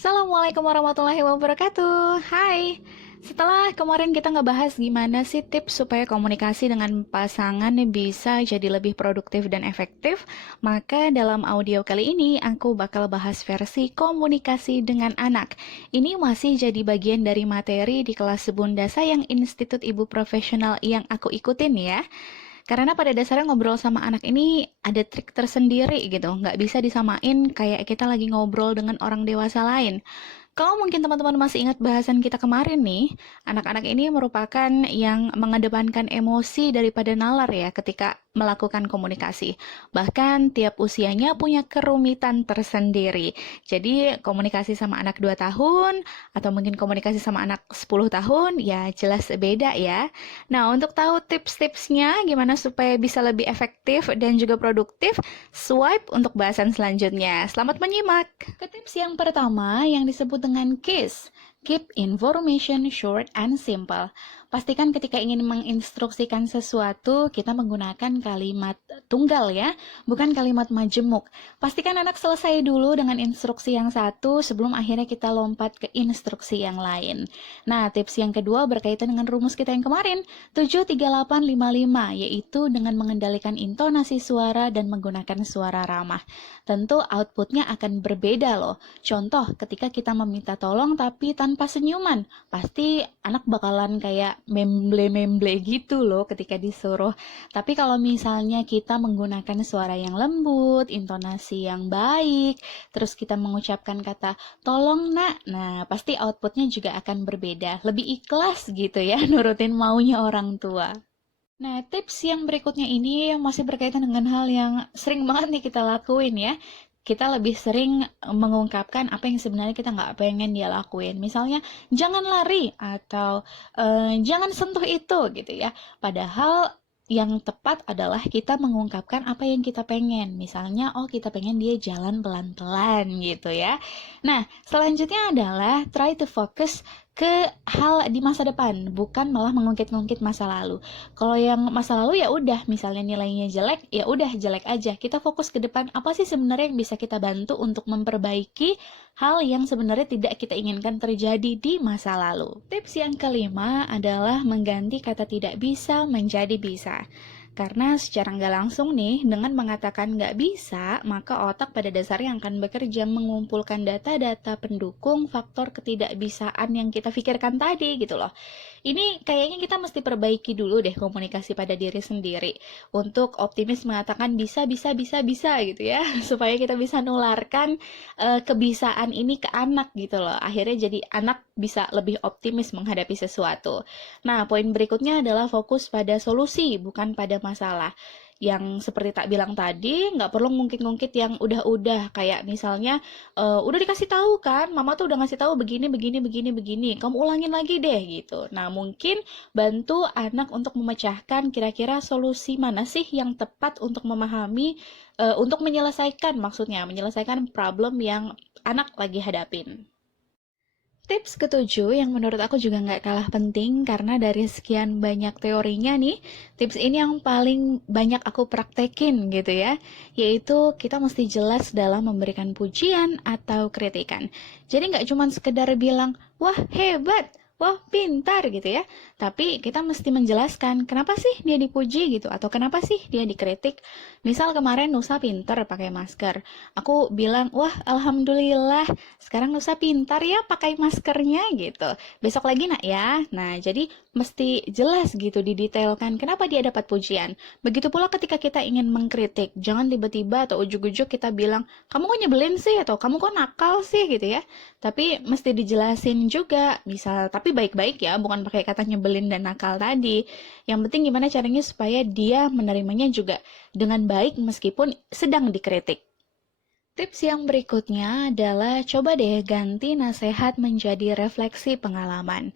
Assalamualaikum warahmatullahi wabarakatuh. Hai, setelah kemarin kita ngebahas gimana sih tips supaya komunikasi dengan pasangan bisa jadi lebih produktif dan efektif, maka dalam audio kali ini aku bakal bahas versi komunikasi dengan anak. Ini masih jadi bagian dari materi di kelas Bunda Sayang Institut Ibu Profesional yang aku ikutin ya. Karena pada dasarnya ngobrol sama anak ini ada trik tersendiri gitu, nggak bisa disamain kayak kita lagi ngobrol dengan orang dewasa lain. Kalau mungkin teman-teman masih ingat bahasan kita kemarin nih, anak-anak ini merupakan yang mengedepankan emosi daripada nalar ya ketika melakukan komunikasi. Bahkan tiap usianya punya kerumitan tersendiri. Jadi komunikasi sama anak 2 tahun atau mungkin komunikasi sama anak 10 tahun ya jelas beda ya. Nah, untuk tahu tips-tipsnya gimana supaya bisa lebih efektif dan juga produktif, swipe untuk bahasan selanjutnya. Selamat menyimak. Ke tips yang pertama yang disebut dengan KISS. Keep information short and simple. Pastikan ketika ingin menginstruksikan sesuatu, kita menggunakan kalimat tunggal ya, bukan kalimat majemuk. Pastikan anak selesai dulu dengan instruksi yang satu sebelum akhirnya kita lompat ke instruksi yang lain. Nah, tips yang kedua berkaitan dengan rumus kita yang kemarin, 73855, yaitu dengan mengendalikan intonasi suara dan menggunakan suara ramah. Tentu outputnya akan berbeda loh. Contoh, ketika kita meminta tolong tapi tanpa senyuman, pasti anak bakalan kayak memble-memble gitu loh ketika disuruh. Tapi kalau misalnya kita menggunakan suara yang lembut, intonasi yang baik, terus kita mengucapkan kata tolong nak, nah pasti outputnya juga akan berbeda. Lebih ikhlas gitu ya, nurutin maunya orang tua. Nah, tips yang berikutnya ini masih berkaitan dengan hal yang sering banget nih kita lakuin ya. Kita lebih sering mengungkapkan apa yang sebenarnya kita nggak pengen dia lakuin. Misalnya, jangan lari atau jangan sentuh itu gitu ya. Padahal yang tepat adalah kita mengungkapkan apa yang kita pengen. Misalnya, oh kita pengen dia jalan pelan-pelan gitu ya. Nah, selanjutnya adalah try to focus ke hal di masa depan, bukan malah mengungkit-ungkit masa lalu. Kalau yang masa lalu ya udah, misalnya nilainya jelek, ya udah jelek aja. Kita fokus ke depan, apa sih sebenarnya yang bisa kita bantu untuk memperbaiki hal yang sebenarnya tidak kita inginkan terjadi di masa lalu. Tips yang kelima adalah mengganti kata tidak bisa menjadi bisa. Karena secara nggak langsung nih, dengan mengatakan nggak bisa, maka otak pada dasarnya akan bekerja mengumpulkan data-data pendukung faktor ketidakbisaan yang kita pikirkan tadi gitu loh. Ini kayaknya kita mesti perbaiki dulu deh komunikasi pada diri sendiri untuk optimis mengatakan bisa gitu ya, supaya kita bisa nularkan kebisaan ini ke anak gitu loh. Akhirnya jadi anak bisa lebih optimis menghadapi sesuatu. Nah, poin berikutnya adalah fokus pada solusi, bukan pada masalah. Yang seperti tak bilang tadi, nggak perlu ngungkit-ngungkit yang udah-udah. Kayak misalnya, udah dikasih tahu kan, mama tuh udah ngasih tahu begini, kamu ulangin lagi deh gitu. Nah, mungkin bantu anak untuk memecahkan kira-kira solusi mana sih yang tepat untuk memahami, untuk menyelesaikan maksudnya, menyelesaikan problem yang anak lagi hadapin. Tips ketujuh yang menurut aku juga nggak kalah penting karena dari sekian banyak teorinya nih, tips ini yang paling banyak aku praktekin gitu ya, yaitu kita mesti jelas dalam memberikan pujian atau kritikan. Jadi nggak cuma sekedar bilang, wah hebat, wah pintar gitu ya, tapi kita mesti menjelaskan kenapa sih dia dipuji gitu, atau kenapa sih dia dikritik. Misal kemarin Nusa pintar pakai masker, aku bilang, wah alhamdulillah sekarang Nusa pintar ya pakai maskernya gitu. Besok lagi nak ya. Nah, jadi mesti jelas gitu didetailkan kenapa dia dapat pujian. Begitu pula ketika kita ingin mengkritik, jangan tiba-tiba atau ujuk-ujuk kita bilang, kamu kok nyebelin sih atau kamu kok nakal sih gitu ya. Tapi mesti dijelasin juga, misal tapi baik-baik ya, bukan pakai kata nyebelin dan nakal tadi. Yang penting gimana caranya supaya dia menerimanya juga dengan baik meskipun sedang dikritik. Tips yang berikutnya adalah coba deh ganti nasihat menjadi refleksi pengalaman.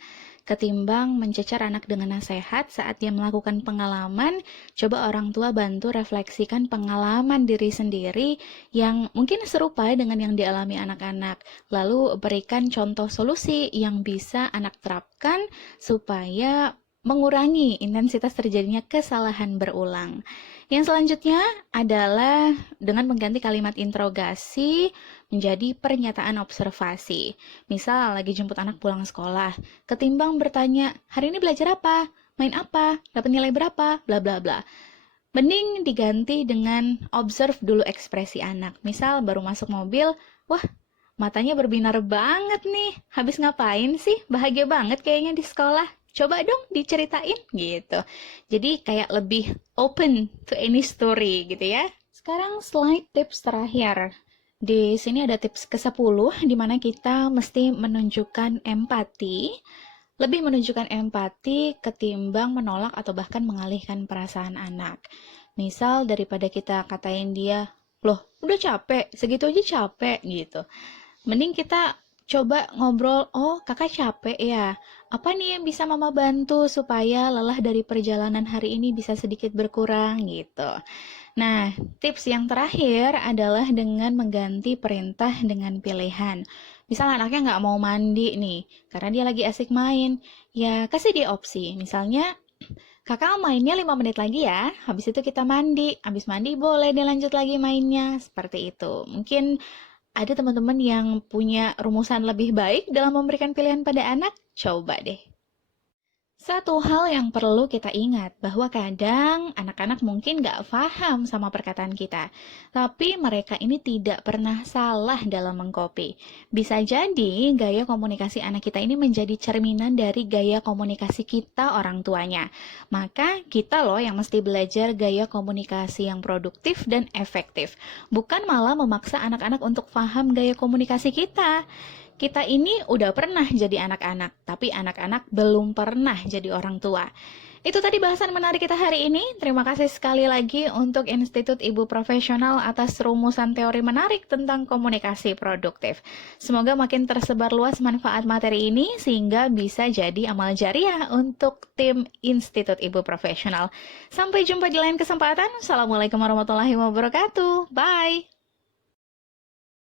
Ketimbang mencecar anak dengan nasihat saat dia melakukan pengalaman, coba orang tua bantu refleksikan pengalaman diri sendiri yang mungkin serupa dengan yang dialami anak-anak. Lalu berikan contoh solusi yang bisa anak terapkan supaya mengurangi intensitas terjadinya kesalahan berulang. Yang selanjutnya adalah dengan mengganti kalimat interogasi menjadi pernyataan observasi. Misal lagi jemput anak pulang sekolah, ketimbang bertanya, "Hari ini belajar apa? Main apa? Dapat nilai berapa?" bla bla bla. Mending diganti dengan observe dulu ekspresi anak. Misal baru masuk mobil, "Wah, matanya berbinar banget nih. Habis ngapain sih? Bahagia banget kayaknya di sekolah. Coba dong diceritain," gitu. Jadi kayak lebih open to any story gitu ya. Sekarang slide tips terakhir. Di sini ada tips ke-10 di mana kita mesti menunjukkan empati, lebih menunjukkan empati ketimbang menolak atau bahkan mengalihkan perasaan anak. Misal daripada kita katain dia, "Loh, udah capek, segitu aja capek," gitu. Mending kita coba ngobrol, "Oh, kakak capek ya? Apa nih yang bisa mama bantu supaya lelah dari perjalanan hari ini bisa sedikit berkurang," gitu. Nah, tips yang terakhir adalah dengan mengganti perintah dengan pilihan. Misal anaknya nggak mau mandi nih, karena dia lagi asik main. Ya, kasih dia opsi. Misalnya, "Kakak mainnya 5 menit lagi ya, habis itu kita mandi. Habis mandi boleh dilanjut lagi mainnya." Seperti itu. Mungkin ada teman-teman yang punya rumusan lebih baik dalam memberikan pilihan pada anak? Coba deh. Satu hal yang perlu kita ingat, bahwa kadang anak-anak mungkin nggak paham sama perkataan kita, tapi mereka ini tidak pernah salah dalam mengcopy. Bisa jadi gaya komunikasi anak kita ini menjadi cerminan dari gaya komunikasi kita orang tuanya. Maka kita loh yang mesti belajar gaya komunikasi yang produktif dan efektif, bukan malah memaksa anak-anak untuk paham gaya komunikasi kita. Kita ini udah pernah jadi anak-anak, tapi anak-anak belum pernah jadi orang tua. Itu tadi bahasan menarik kita hari ini. Terima kasih sekali lagi untuk Institut Ibu Profesional atas rumusan teori menarik tentang komunikasi produktif. Semoga makin tersebar luas manfaat materi ini sehingga bisa jadi amal jariah untuk tim Institut Ibu Profesional. Sampai jumpa di lain kesempatan. Assalamualaikum warahmatullahi wabarakatuh. Bye!